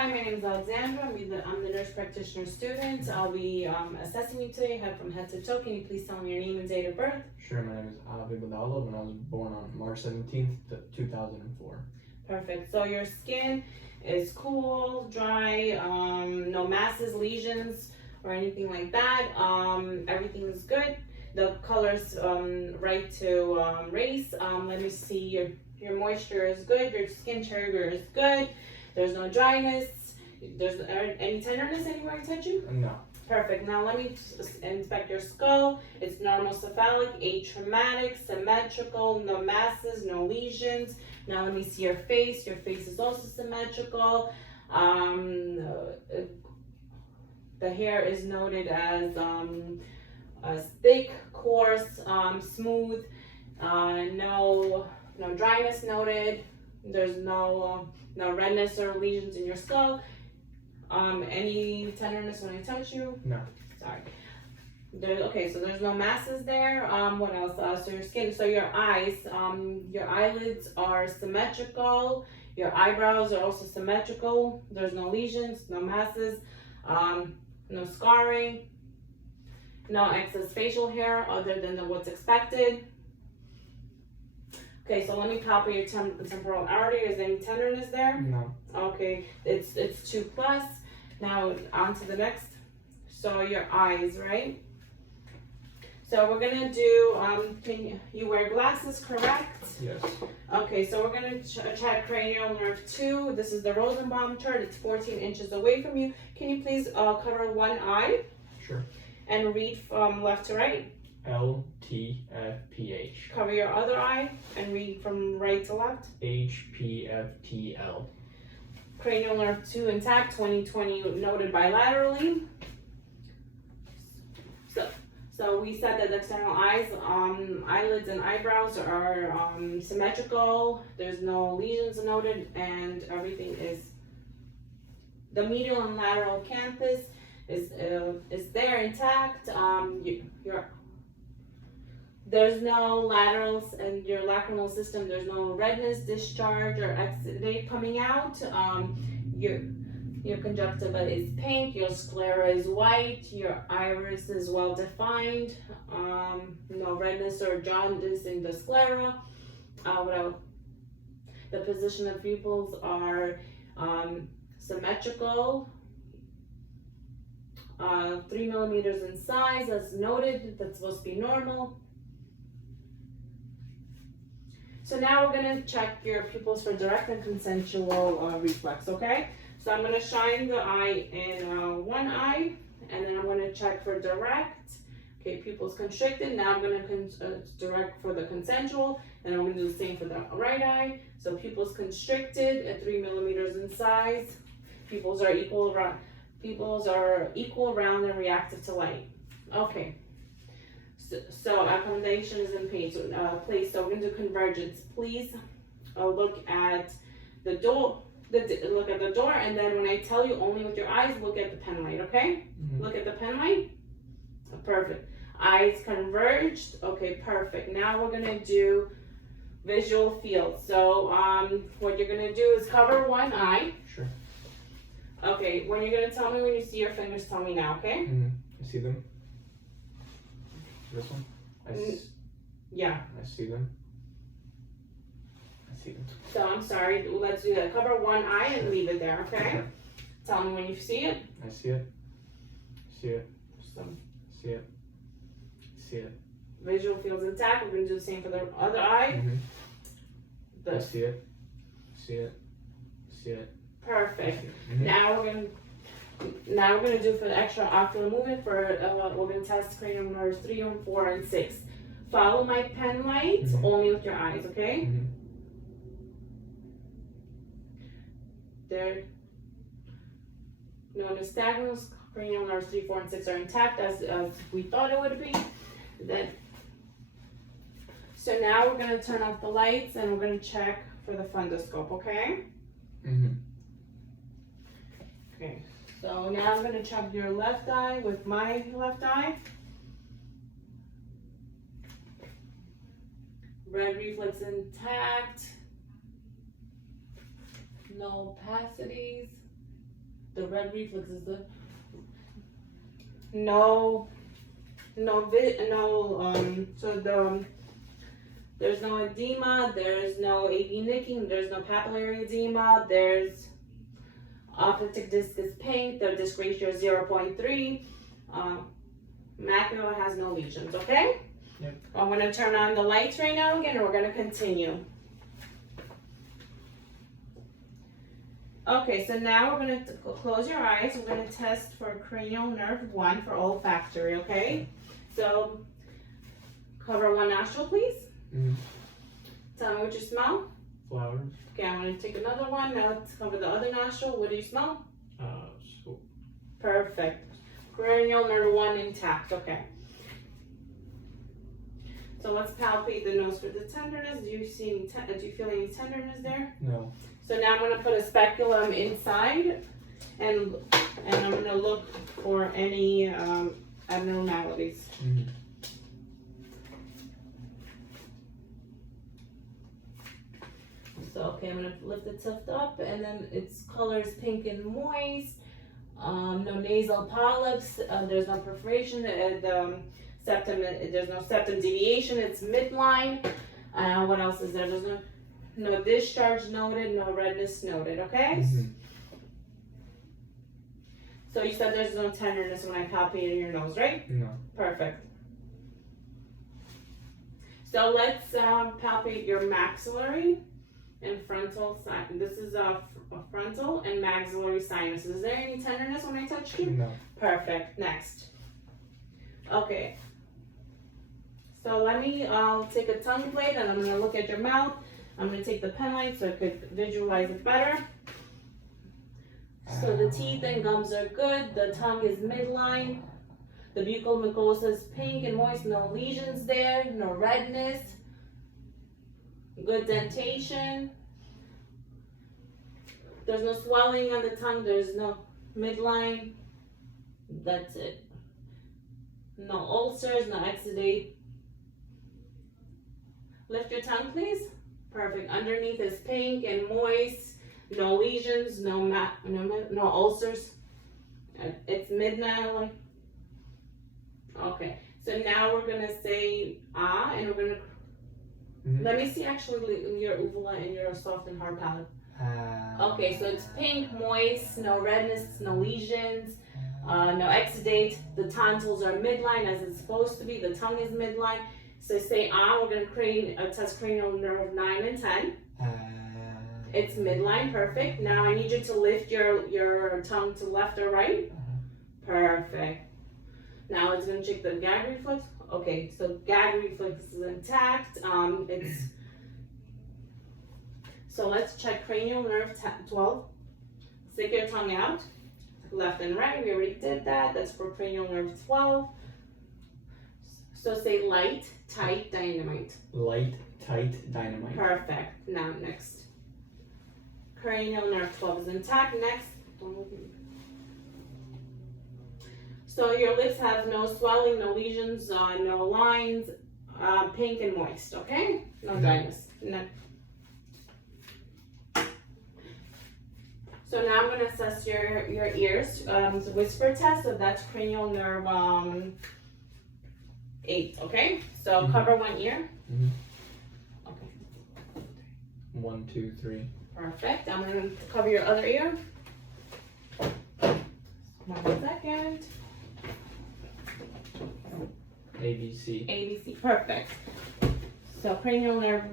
Hi, my name is Alexandra. I'm the nurse practitioner student. I'll be assessing you today, from head to toe. Can you please tell me your name and date of birth? Sure, my name is Avi Badalo, and I was born on March 17th, 2004. Perfect. So your skin is cool, dry, no masses, lesions, or anything like that. Everything is good. The color's right to race. Let me see. Your moisture is good. Your skin turgor is good. There's no dryness. There's any tenderness anywhere I touch you? No. Perfect. Now let me inspect your skull. It's normal cephalic, atraumatic, symmetrical, no masses, no lesions. Now let me see your face. Your face is also symmetrical. The hair is noted as thick, coarse, smooth. No dryness noted. There's no redness or lesions in your skull. Any tenderness when I touch you? No. Sorry. Okay, so there's no masses there. What else? So your skin, so your eyes, your eyelids are symmetrical. Your eyebrows are also symmetrical. There's no lesions, no masses, no scarring, no excess facial hair other than what's expected. Okay, so let me palpate your temporal artery. Is there any tenderness there? No. Okay, it's 2+. Now on to the next. So your eyes, right? So we're gonna do. Can you wear glasses? Correct. Yes. Okay, so we're gonna check cranial nerve 2. This is the Rosenbaum chart. It's 14 inches away from you. Can you please cover one eye? Sure. And read from left to right. LTFPH. Cover your other eye and read from right to left. HPFTL. Cranial nerve 2 intact, 20/20 noted bilaterally. So we said that the external eyes, eyelids and eyebrows are symmetrical. There's no lesions noted, and everything is. The medial and lateral canthus is there intact. There's no laterals in your lacrimal system. There's no redness, discharge, or exudate coming out. Your conjunctiva is pink. Your sclera is white. Your iris is well defined. No redness or jaundice in the sclera. What else? The position of pupils are symmetrical. 3 millimeters in size, as noted. That's supposed to be normal. So now we're gonna check your pupils for direct and consensual reflex, okay? So I'm gonna shine the eye in one eye, and then I'm gonna check for direct. Okay, pupils constricted. Now I'm gonna direct for the consensual, and I'm gonna do the same for the right eye. So pupils constricted at 3 millimeters in size. Pupils are equal, round, and reactive to light. Okay. So accommodation is in place. So we're gonna do convergence. Please look at the door. Look at the door, and then when I tell you, only with your eyes, look at the pen light. Okay? Mm-hmm. Look at the pen light. Perfect. Eyes converged. Okay, perfect. Now we're gonna do visual field. So what you're gonna do is cover one eye. Sure. Okay. When you're gonna tell me when you see your fingers, tell me now. Okay? Mm-hmm. I see them. This one? Yeah. I see them. I see them. So I'm sorry, let's do that. Cover one eye and leave it there, okay? Sure. Tell me when you see it. I see it. See it. So See it. See it. visual field's intact. We're gonna do the same for the other eye. Mm-hmm. I see it. See it. See it. Perfect. Mm-hmm. Now we're gonna do for the extraocular movement for we're gonna test cranial nerves 3 and 4 and 6. Follow my pen light only with your eyes, okay? Mm-hmm. There. No nystagmus. Cranial nerves 3, 4, and 6 are intact as we thought it would be. So now we're gonna turn off the lights and we're gonna check for the fundoscope, okay? Mm-hmm. Okay. So now I'm gonna check your left eye with my left eye. Red reflex intact. No opacities. The red reflex is the there's no edema, there's no AV nicking, there's no papillary edema, there's optic disc is pink, the disc ratio is 0.3, macula has no lesions, okay? Yep. I'm gonna turn on the lights right now again and we're gonna continue. Okay, so now we're gonna close your eyes. We're gonna test for cranial nerve 1 for olfactory, okay? So, cover one nostril, please. Mm-hmm. Tell me what you smell. Flowers. Okay, I'm gonna take another one. Now let's cover the other nostril. What do you smell? Soap. Perfect. Cranial nerve 1 intact, okay. So let's palpate the nose for the tenderness. Do you feel any tenderness there? No. So now I'm gonna put a speculum inside, and I'm gonna look for any abnormalities. Mm-hmm. So okay, I'm gonna lift the tuft up, and then its color is pink and moist. No nasal polyps. There's no perforation. The septum. There's no septum deviation. It's midline. What else is there? There's no discharge noted. No redness noted. Okay. Mm-hmm. So you said there's no tenderness when I palpated your nose, right? No. Perfect. So let's palpate your maxillary and frontal sinus. This is a frontal and maxillary sinuses. Is there any tenderness when I touched you? No. Perfect. Next. Okay. So I'll take a tongue blade and I'm gonna look at your mouth. I'm gonna take the pen light so I could visualize it better. So the teeth and gums are good. The tongue is midline. The buccal mucosa is pink and moist. No lesions there. No redness. Good dentation. There's no swelling on the tongue. There's no midline. That's it. No ulcers. No exudate. Lift your tongue, please. Perfect. Underneath is pink and moist. No lesions. No ulcers. It's midnight. Okay. So now we're gonna say ah, and we're gonna. Mm-hmm. Let me see actually your uvula and your soft and hard palate. Okay, so it's pink, moist, no redness, no lesions, no exudate. The tonsils are midline as it's supposed to be. The tongue is midline. So say ah, we're gonna test cranial nerve 9 and 10. It's midline, perfect. Now I need you to lift your tongue to left or right. Perfect. Now it's gonna check the gag reflex. Okay, so gag reflex is intact. So let's check cranial nerve 12. Stick your tongue out, left and right. We already did that. That's for cranial nerve 12. So say light, tight, dynamite. Light, tight, dynamite. Perfect. Now next. Cranial nerve 12 is intact. Next. So your lips have no swelling, no lesions, no lines, pink and moist, okay? No dryness. No. So now I'm going to assess your ears. It's a whisper test, so that's cranial nerve 8, okay? So cover one ear. Mm-hmm. Okay. 1, 2, 3. Perfect. I'm going to cover your other ear. 1 second. ABC. ABC, perfect. So cranial nerve.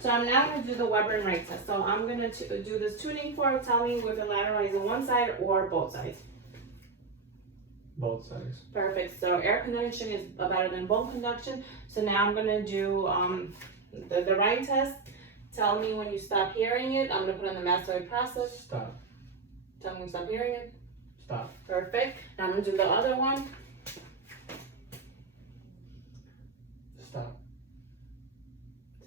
So I'm now going to do the Weber and Wright test. So I'm going to do this tuning fork. Tell me if it lateralizes on one side or both sides. Both sides. Perfect. So air conduction is better than bone conduction. So now I'm going to do the Wright test. Tell me when you stop hearing it. I'm going to put on the mastoid process. Stop. Tell me when you stop hearing it. Stop. Perfect. Now I'm going to do the other one. Stop.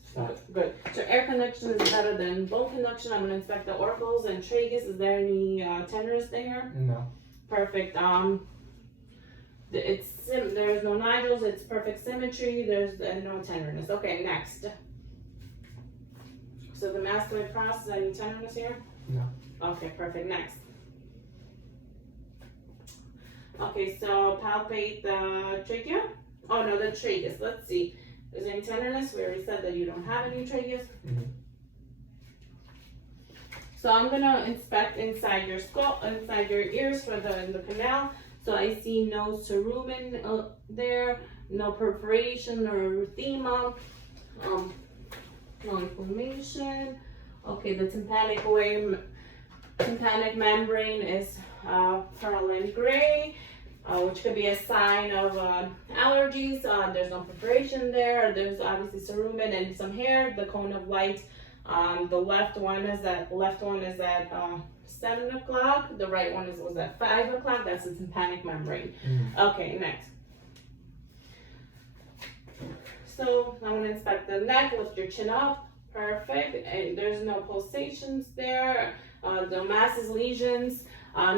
Stop. Good. So air conduction is better than bone conduction. I'm going to inspect the oracles and tragus. Is there any tenderness there? No. Perfect. There's no nodules. It's perfect symmetry. There's no tenderness. Okay, next. So the mastoid process. Any tenderness here? No. Okay, perfect. Next. Okay, so palpate the trachea. Oh no, the tragus. Let's see. Is there any tenderness? We already said that you don't have any tracheas. Mm-hmm. So I'm gonna inspect inside your skull, inside your ears for the canal. So I see no cerumen there, no perforation or erythema, no inflammation. Okay, the tympanic membrane is pearl and gray, which could be a sign of allergies. There's no perforation there. There's obviously cerumen and some hair. The cone of light. The left one is at 7 o'clock. The right one was at 5 o'clock. That's the tympanic membrane. Okay, next. So I'm gonna inspect the neck. Lift your chin up. Perfect. And there's no pulsations there. No masses, lesions. So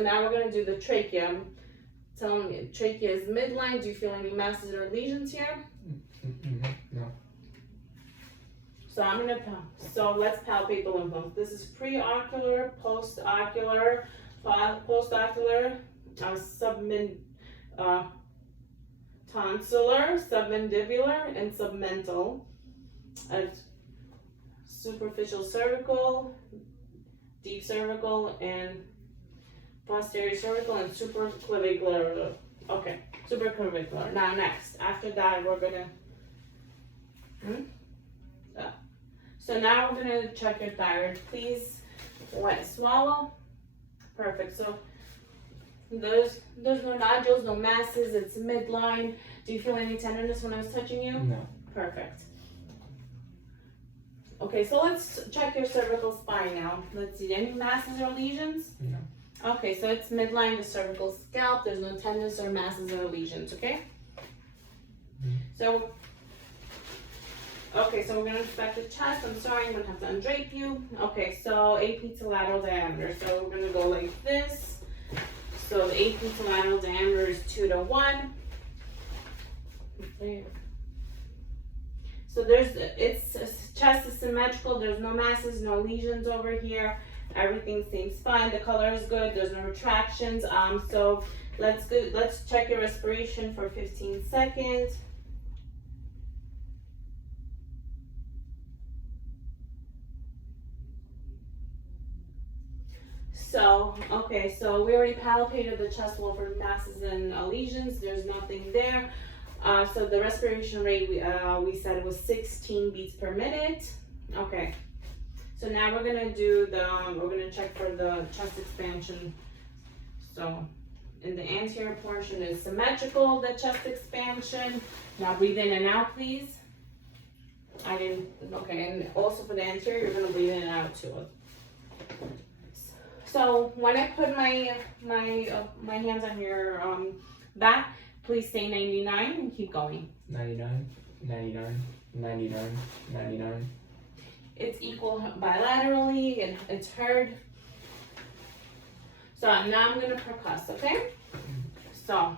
now we're gonna do the trachea. Tell me, trachea is midline. Do you feel any masses or lesions here? No. So let's palpate the lymph nodes. This is preocular, postocular, tonsillar, submandibular, and submental. Superficial cervical, deep cervical, and posterior cervical, and supraclavicular. Okay, supraclavicular. Now next, after that, we're gonna. So now we're gonna check your thyroid. Please, wet swallow. Perfect. So there's no nodules, no masses. It's midline. Do you feel any tenderness when I was touching you? No. Perfect. Okay, so let's check your cervical spine now. Let's see, any masses or lesions? No. Okay, so it's midline, the cervical scalp. There's no tenderness or masses or lesions, okay? So we're gonna inspect the chest. I'm sorry, I'm gonna have to undrape you. Okay, so AP to lateral diameter. So we're gonna go like this. So the AP to lateral diameter is 2 to 1. Okay. So chest is symmetrical. There's no masses, no lesions over here. Everything seems fine. The color is good. There's no retractions. So let's check your respiration for 15 seconds. So we already palpated the chest wall for masses and lesions. There's nothing there. So the respiration rate we said was 16 beats per minute. Okay. So now we're gonna check for the chest expansion. So in the anterior portion is symmetrical, the chest expansion. Now breathe in and out, please. Okay, and also for the anterior, you're gonna breathe in and out too. So when I put my hands on your back, please say 99 and keep going. 99, 99, 99, 99. It's equal bilaterally and it's heard. So now I'm gonna percuss, okay? So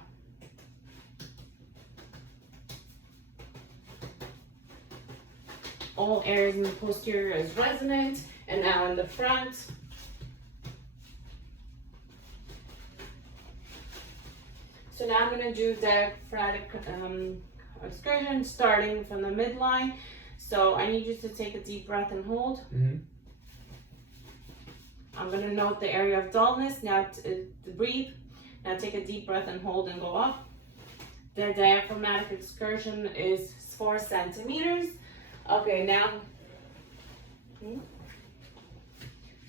all areas in the posterior is resonant, and now in the front. So now I'm gonna do diaphragmatic excursion starting from the midline. So I need you to take a deep breath and hold. I'm gonna note the area of dullness. Now breathe. Now take a deep breath and hold and go up. The diaphragmatic excursion is 4 centimeters. Okay, now.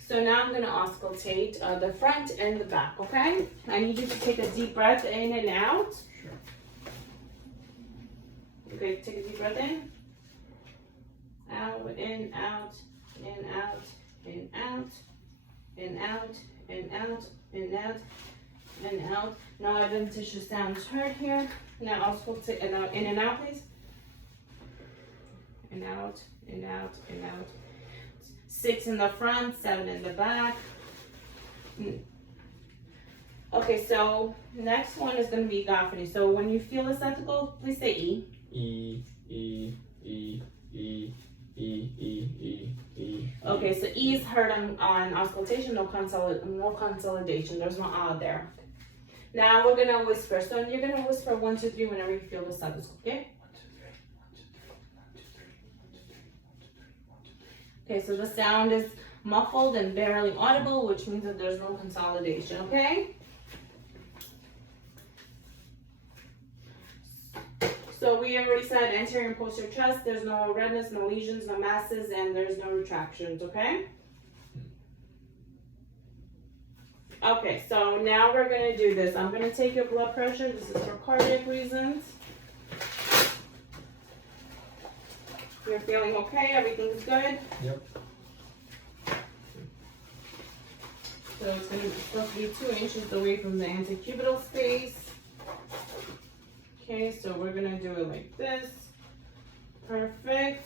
So now I'm gonna auscultate the front and the back, okay? I need you to take a deep breath in and out. Sure. Okay, take a deep breath in. Out, in, out, in, out, in, out, in, out, in, out, in, out, in, out. Now adventitious sounds heard here. Now auscultate in and out, please. In, out, in, out, in, out. 6 in the front, 7 in the back. Okay, so next one is going to be gophony. So when you feel acceptable, please say E. E, E, E, E, E. Okay, so E is heard on auscultation, no consolidation. There's no out there. Now we're gonna whisper. So you're gonna whisper 1, 2, 3 whenever you feel the stethoscope, okay? Okay, so the sound is muffled and barely audible, which means that there's no consolidation, okay? So we already said anterior and posterior chest, there's no redness, no lesions, no masses, and there's no retractions, okay? Okay, so now we're gonna do this. I'm gonna take your blood pressure. This is for cardiac reasons. You're feeling okay? Everything's good? Yep. So it's supposed to be 2 inches away from the antecubital space. Okay, so we're gonna do it like this. Perfect.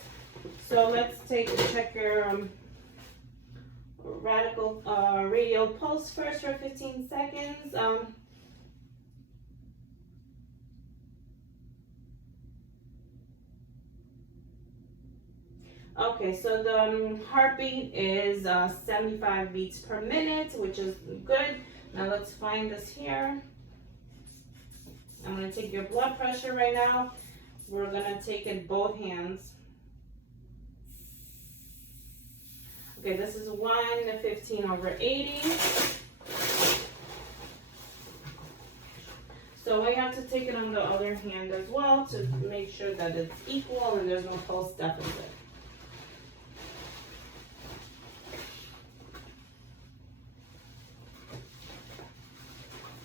So let's check your radial pulse first for 15 seconds. Okay, so the heartbeat is 75 beats per minute, which is good. Now let's find this here. I'm gonna take your blood pressure right now. We're gonna take it both hands. Okay, this is 115/80. So I have to take it on the other hand as well to make sure that it's equal and there's no pulse deficit.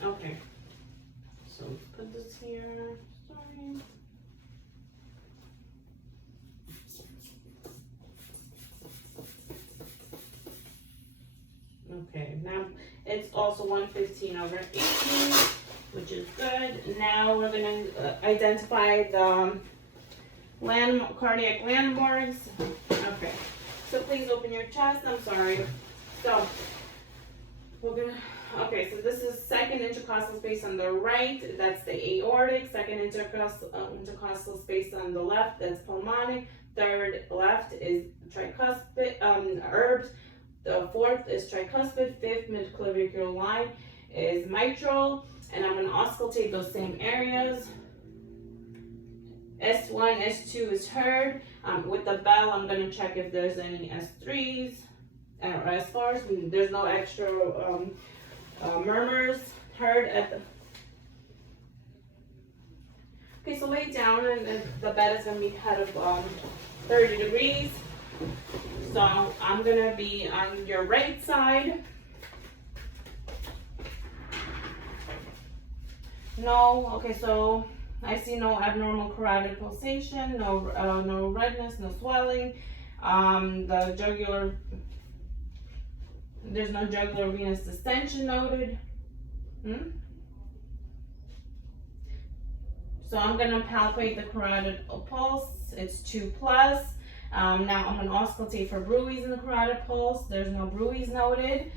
Okay, so let's put this here. Sorry. Okay, now it's also 115/80, which is good. Now we're gonna identify the cardiac landmarks. Okay, so please open your chest. I'm sorry. So we're gonna. Okay, so this is second intercostal space on the right. That's the aortic. Second intercostal space on the left. That's pulmonic. Third left is tricuspid. Herbs. The fourth is tricuspid. Fifth midclavicular line is mitral, and I'm gonna auscultate those same areas. S1, S2 is heard. With the bell, I'm gonna check if there's any S3s or S4s. There's no extra murmurs heard at the. Okay, so lay down, and the bed is gonna be head of 30 degrees. So I'm gonna be on your right side. No, okay, so I see no abnormal carotid pulsation, no redness, no swelling. The jugular, there's no jugular venous distension noted. So I'm gonna palpate the carotid pulse. It's 2+. Now I'm gonna auscultate for bruits in the carotid pulse. There's no bruits noted.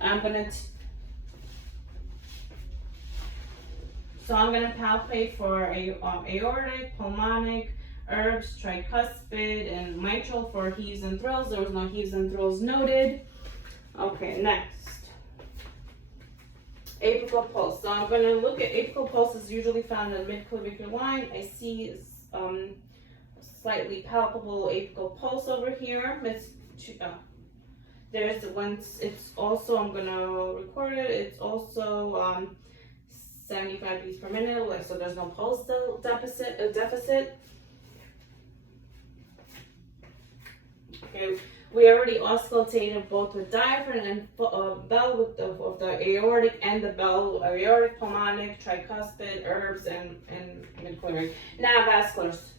I'm gonna palpate for aortic, pulmonic, herbs, tricuspid, and mitral for heaves and thrills. There was no heaves and thrills noted. Okay, next. Apical pulse. So I'm gonna look at apical pulse is usually found in the midclavicular line. I see slightly palpable apical pulse over here. There's once it's also, I'm gonna record it. It's also 75 beats per minute. Like, so there's no pulse deficit. Okay, we already auscultated both with diaphragm and bell with the aortic and the bell, aortic, pulmonic, tricuspid, herbs, and midclavicular. Now vasculars.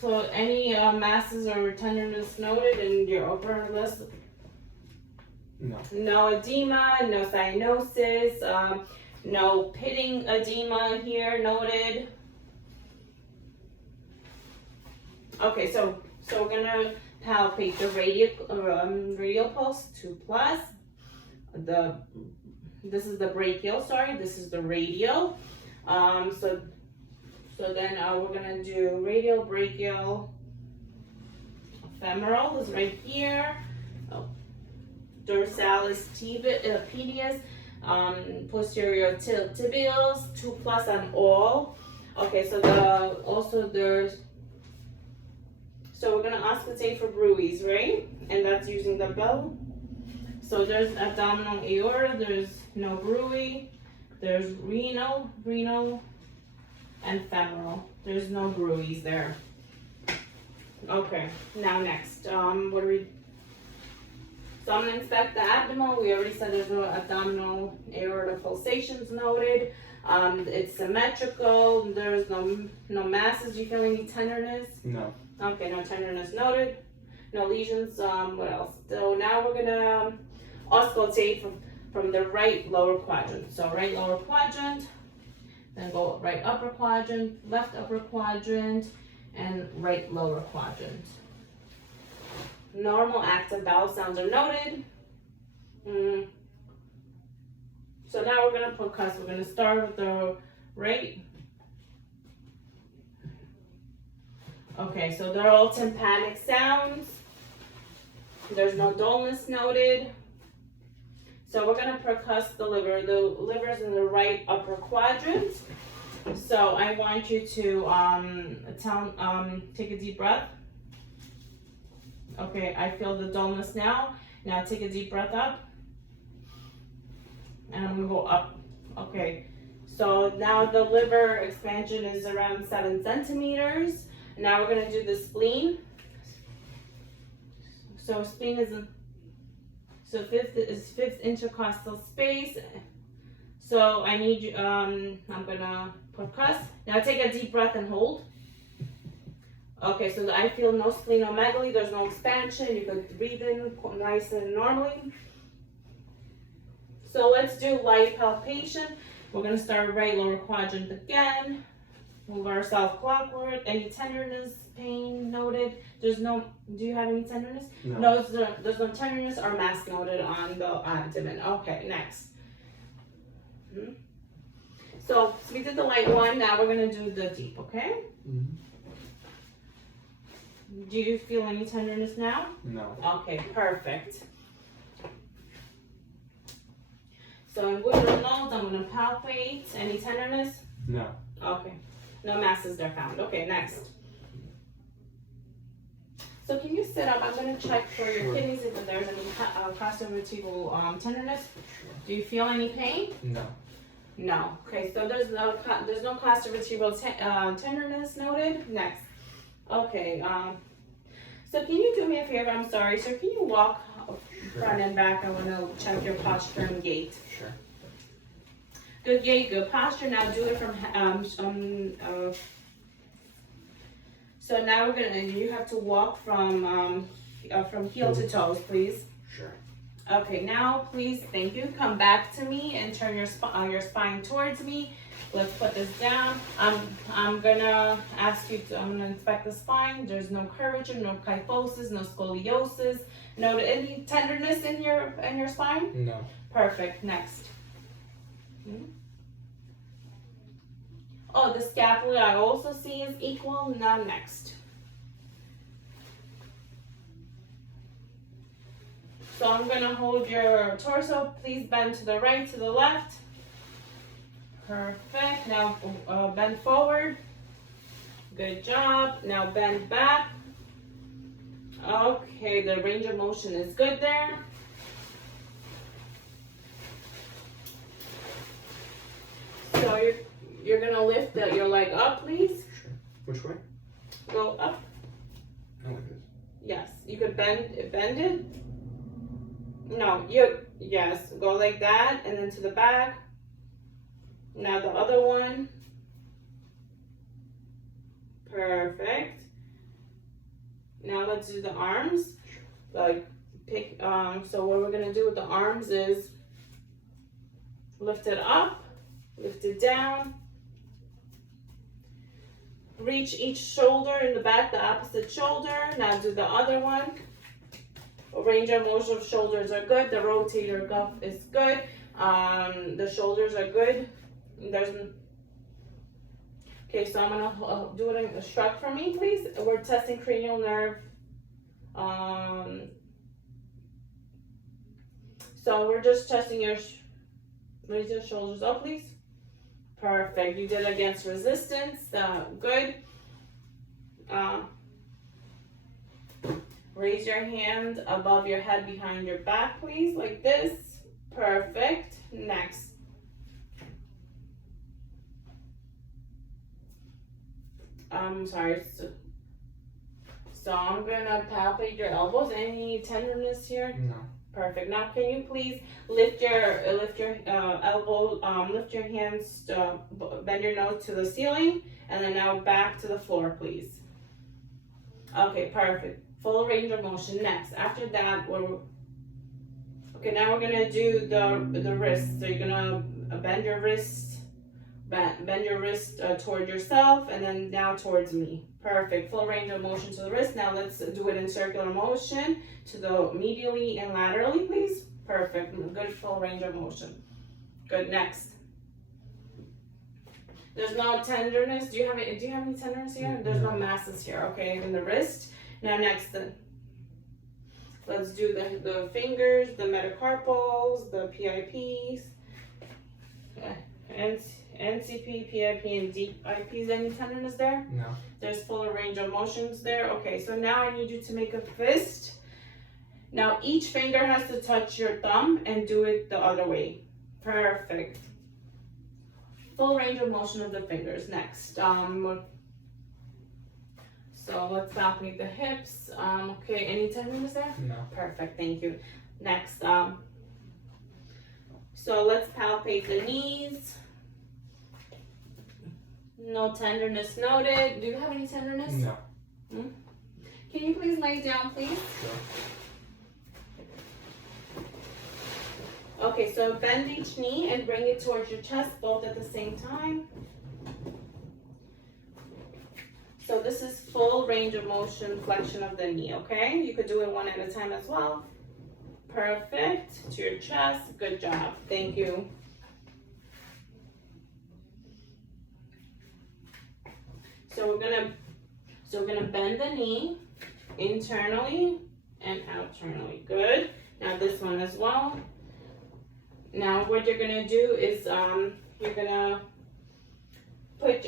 So any masses or tenderness noted in your upper list? No. No edema, no cyanosis, no pitting edema here noted. Okay, so we're gonna palpate the radial pulse 2+. This is the brachial. Sorry, this is the radial. So then we're gonna do radial, brachial, femoral is right here. Oh. Dorsalis tibialis, posterior tibials, 2+ on all. Okay, so so we're gonna auscultate for bruits, right? And that's using the bell. So there's abdominal aorta, there's no bruit, there's renal, and femoral. There's no bruits there. Okay, now next, So I'm gonna inspect the abdomen. We already said there's no abdominal aorta pulsations noted. It's symmetrical. There's no masses. Do you feel any tenderness? No. Okay, no tenderness noted. No lesions. What else? So now we're gonna auscultate from the right lower quadrant. So right lower quadrant, then go right upper quadrant, left upper quadrant, and right lower quadrant. Normal active bowel sounds are noted. So now we're gonna percuss. We're gonna start with the right. Okay, so they're all tympanic sounds. There's no dullness noted. So we're gonna percuss the liver. The liver's in the right upper quadrant. So I want you to take a deep breath. Okay, I feel the dullness now. Now take a deep breath up. And I'm gonna go up. Okay, so now the liver expansion is around 7 centimeters. Now we're gonna do the spleen. So spleen is fifth intercostal space. So I need you, I'm gonna percuss. Now take a deep breath and hold. Okay, so I feel no splenomegaly, there's no expansion. You can breathe in nice and normally. So let's do light palpation. We're gonna start right lower quadrant again. Move ourselves clockwise. Any tenderness, pain noted? Do you have any tenderness? No. There's no tenderness or mass noted on the abdomen. Okay, next. So we did the light one, now we're gonna do the deep, okay? Do you feel any tenderness now? No. Okay, perfect. So I'm going to nose, I'm going to palpate. Any tenderness? No. Okay. No masses are found. Okay, next. So can you sit up? I'm going to check for your kidneys if there's any cross-vertebral tenderness. Do you feel any pain? No. No. Okay, so there's no cross-vertebral tenderness noted. Next. Okay. So can you do me a favor? I'm sorry, sir. Can you walk front and back? I want to check your posture and gait. Sure. Good gait, good posture. Now do it from so now you have to walk from heel to toes, please. Sure. Okay, now please, thank you. Come back to me and turn your spine towards me. Let's put this down. I'm gonna ask you to, I'm gonna inspect the spine. There's no curvature, no kyphosis, no scoliosis. No any tenderness in your spine? No. Perfect. Next. Oh, the scapula I also see is equal. Now next. So I'm gonna hold your torso. Please bend to the right, to the left. Perfect. Now bend forward. Good job. Now bend back. Okay, the range of motion is good there. So you're gonna lift your leg up, please. Sure. Which way? Go up. Oh, like this. Yes. You could bend it. No, yes. Go like that and then to the back. Now the other one. Perfect. Now let's do the arms. Like so what we're gonna do with the arms is lift it up, lift it down, reach each shoulder in the back, the opposite shoulder. Now do the other one. Range of motion of shoulders are good. The rotator cuff is good. The shoulders are good. Okay, so I'm gonna do it in a shrug for me, please. We're testing cranial nerve So we're just testing your, raise your shoulders up, please. Perfect. You did against resistance. Good. Raise your hand above your head behind your back, please, like this. Perfect. Next. Sorry. So I'm gonna palpate your elbows. Any tenderness here? No. Perfect. Now, can you please lift your elbow, lift your hands, bend your nose to the ceiling, and then now back to the floor, please. Okay, perfect. Full range of motion. Next, after that, now we're gonna do the wrist. So you're gonna bend your wrist, toward yourself, and then now towards me. Perfect. Full range of motion to the wrist. Now let's do it in circular motion to the medially and laterally, please. Perfect. Good full range of motion. Good. Next. There's no tenderness. Do you have any tenderness here? There's no masses here. Okay, in the wrist. Now next, let's do the fingers, the metacarpals, the PIPs, NCP, PIP, and DIPs. Any tenderness there? No. There's full range of motions there. Okay, so now I need you to make a fist. Now each finger has to touch your thumb and do it the other way. Perfect. Full range of motion of the fingers. Next. So let's palpate the hips. Okay, any tenderness there? No. Perfect, thank you. Next. So let's palpate the knees. No tenderness noted. Do you have any tenderness? No. Can you please lay down, please? Sure. Okay, so bend each knee and bring it towards your chest, both at the same time. So this is full range of motion flexion of the knee, okay? You could do it one at a time as well. Perfect. To your chest. Good job. Thank you. So we're gonna bend the knee internally and outernally. Good. Now this one as well. Now what you're gonna do is you're gonna put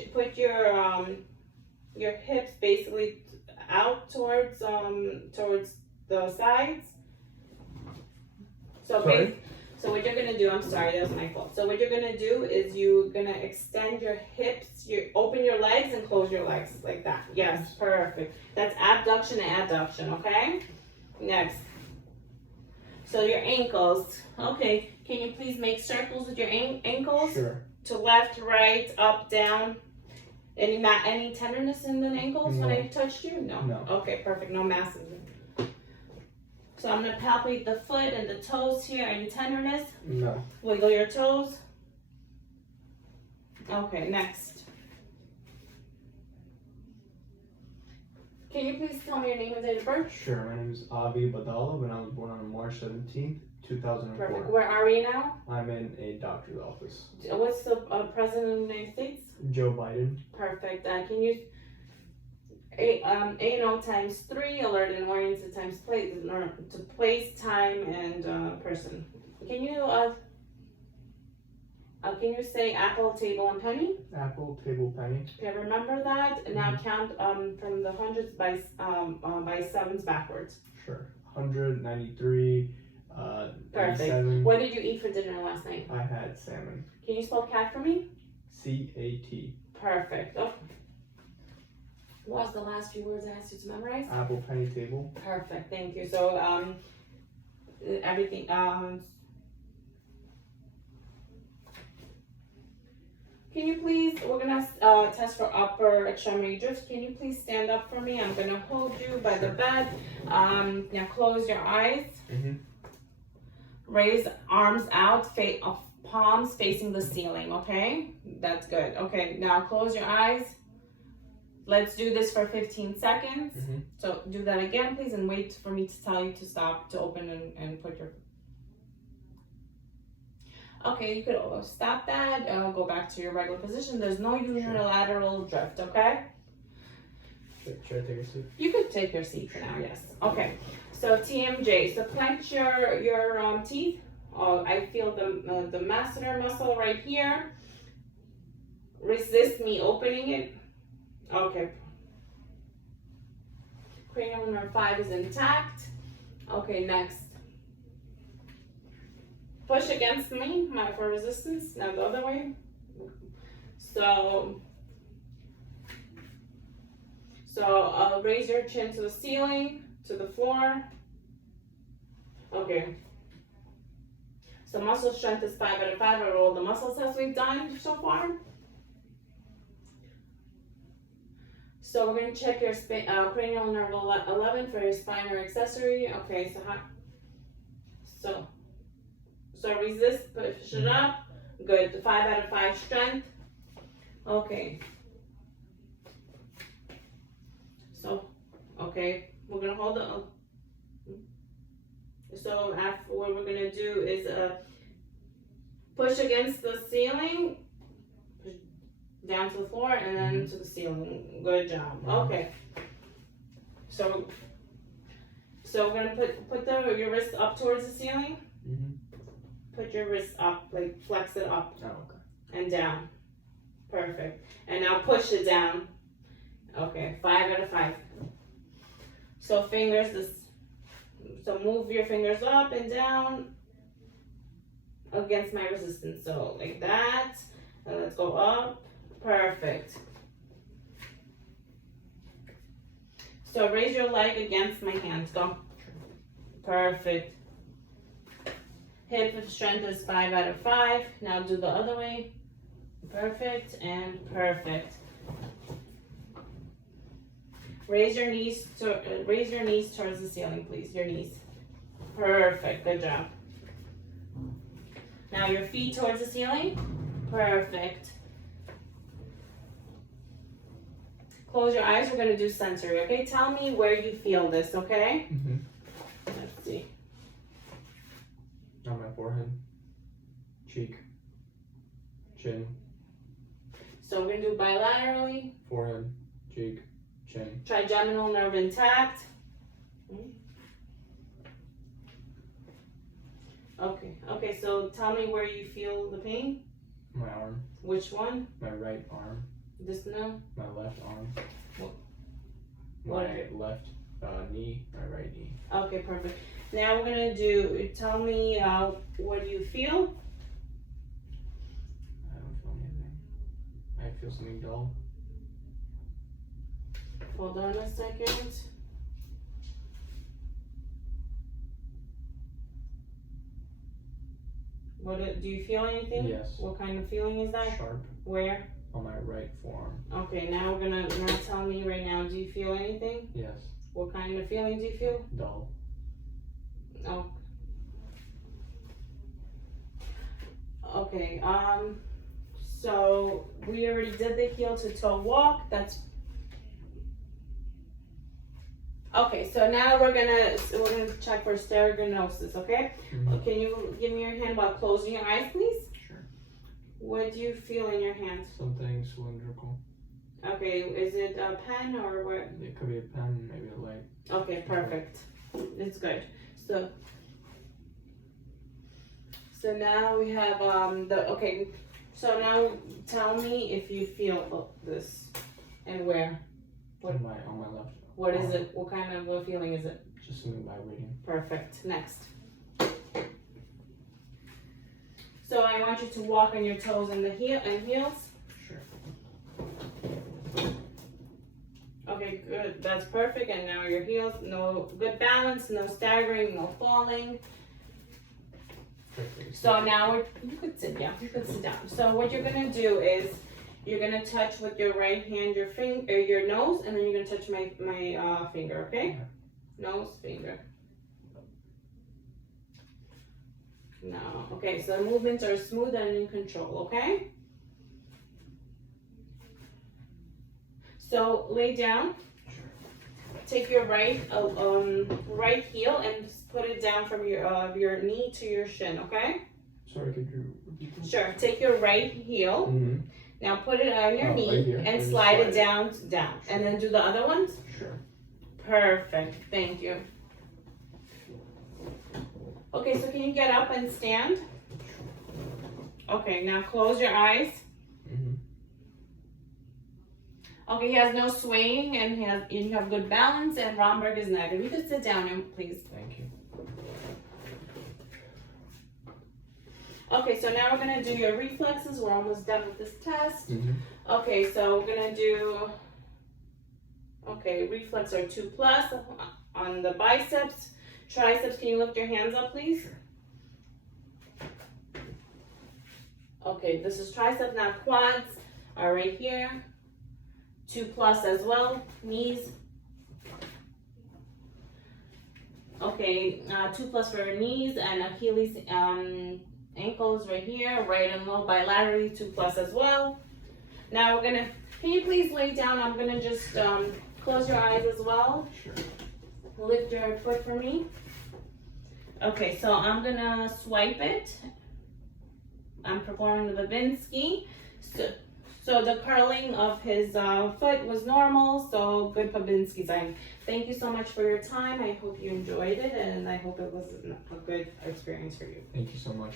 your hips basically out towards the sides. So what you're gonna do, I'm sorry, that was my fault. So what you're gonna do is you're gonna extend your hips, open your legs and close your legs like that. Yes, perfect. That's abduction and adduction, okay? Next. So your ankles. Okay, can you please make circles with your ankles? Sure. To left, right, up, down. Any tenderness in the ankles No. when I touched you? No. No. Okay, perfect. No masses. So I'm gonna palpate the foot and the toes here. Any tenderness? No. Wiggle your toes. Okay, next. Can you please tell me your name and date of birth? Sure. My name is Avi Badalov, and I was born on March 17th, 2004. Perfect. Where are we now? I'm in a doctor's office. What's the president of the United States? Joe Biden. Perfect. Can you A&O times 3, alert and oriented times place, to place, time, and person. Can you say apple, table, and penny? Apple, table, penny. Okay, remember that. Now count from the hundreds by sevens backwards. Sure. 100, 93, Perfect. 87. What did you eat for dinner last night? I had salmon. Can you spell cat for me? C-A-T. Perfect. Oh. What was the last few words I asked you to memorize? Apple, penny, table. Perfect. Thank you. So everything. Can you please, we're gonna test for upper extremity drift. Can you please stand up for me? I'm gonna hold you by the bed. Now close your eyes. Mm-hmm. Raise arms out, palms facing the ceiling, okay? That's good. Okay, now close your eyes. Let's do this for 15 seconds. Mm-hmm. So do that again, please, and wait for me to tell you to stop, to open and put your... Okay, you could stop that, go back to your regular position. There's no unilateral drift, okay? Should I take a seat? You could take your seat for now, yes. Okay, so TMJ, so clench your teeth. Oh, I feel the masseter muscle right here. Resist me opening it. Okay. Cranial nerve 5 is intact. Okay, next. Push against me for resistance. Now the other way. So raise your chin to the ceiling, to the floor. Okay. So muscle strength is 5 out of 5 out of all the muscle tests we've done so far. So we're going to check your cranial nerve 11 for your spine or accessory. Okay, so resist, push it up. Good. 5 out of 5 strength. Okay. So, okay, we're gonna hold it. So after what we're gonna do is push against the ceiling, push down to the floor, and then to the ceiling. Good job. Okay. So we're gonna put your wrist up towards the ceiling. Put your wrist up, like flex it up. Oh, okay. And down. Perfect. And now push it down. Okay, 5 out of 5. So fingers, so move your fingers up and down against my resistance. So like that. And let's go up. Perfect. So raise your leg against my hands. Go. Perfect. Hip strength is 5 out of 5. Now do the other way. Perfect and perfect. Raise your knees towards the ceiling, please. Your knees. Perfect. Good job. Now your feet towards the ceiling. Perfect. Close your eyes. We're going to do sensory, okay? Tell me where you feel this, okay? Let's see. On my forehead, cheek, chin. So we're going to do bilaterally. Forehead, cheek, chin. Trigeminal nerve intact. Okay, so tell me where you feel the pain. My arm. Which one? My right arm. This no? My left arm. What? My left knee. My right knee. Okay, perfect. Now we're gonna do, tell me what you feel. I don't feel anything. I feel something dull. Hold on a second. Do you feel anything? Yes. What kind of feeling is that? Sharp. Where? On my right forearm. Okay, now tell me right now, do you feel anything? Yes. What kind of feeling do you feel? Dull. Oh. Okay, so we already did the heel to toe walk. That's okay. So now we're gonna check for stereognosis. Okay. Can you give me your hand while closing your eyes, please? Sure. What do you feel in your hand? Something cylindrical. Okay, is it a pen or what? It could be a pen, maybe a light. Okay, perfect. It's good. So now we have okay. So now tell me if you feel this and where. On my left. What is it? What kind of a feeling is it? Just something vibrating. Perfect. Next. So I want you to walk on your toes and heels. Sure. Okay, good. That's perfect. And now your heels. No good balance. No staggering. No falling. Perfect. So now you could sit down. You could sit down. So what you're gonna do is you're gonna touch with your right hand your nose, and then you're gonna touch my finger. Okay? Okay. Nose, finger. No. Okay. So the movements are smooth and in control. Okay? So lay down. Take your right heel and put it down from your knee to your shin, okay? Sorry, could you repeat that? Sure. Take your right heel. Now put it on your Oh, knee right here. and Just slide it slide down. And then do the other ones. Sure. Perfect, thank you. Okay, so can you get up and stand? Okay, now close your eyes. Mm-hmm. Okay, he has no swaying and you have good balance and Romberg is negative. You can sit down, please. Thank you. Okay, so now we're gonna do your reflexes. We're almost done with this test. Mm-hmm. Okay, so we're gonna do, reflex are 2+ on the biceps. Triceps, can you lift your hands up, please? Sure. Okay, this is tricep. Now quads are right here. 2+ as well. Knees. Okay, 2+ for knees and Achilles, ankles right here, right and low bilaterally, 2+ as well. Now can you please lay down? I'm gonna just close your eyes as well. Sure. Lift your foot for me. Okay, so I'm gonna swipe it. I'm performing the Babinski. So the curling of his foot was normal, so good Babinski sign. Thank you so much for your time. I hope you enjoyed it, and I hope it was a good experience for you. Thank you so much.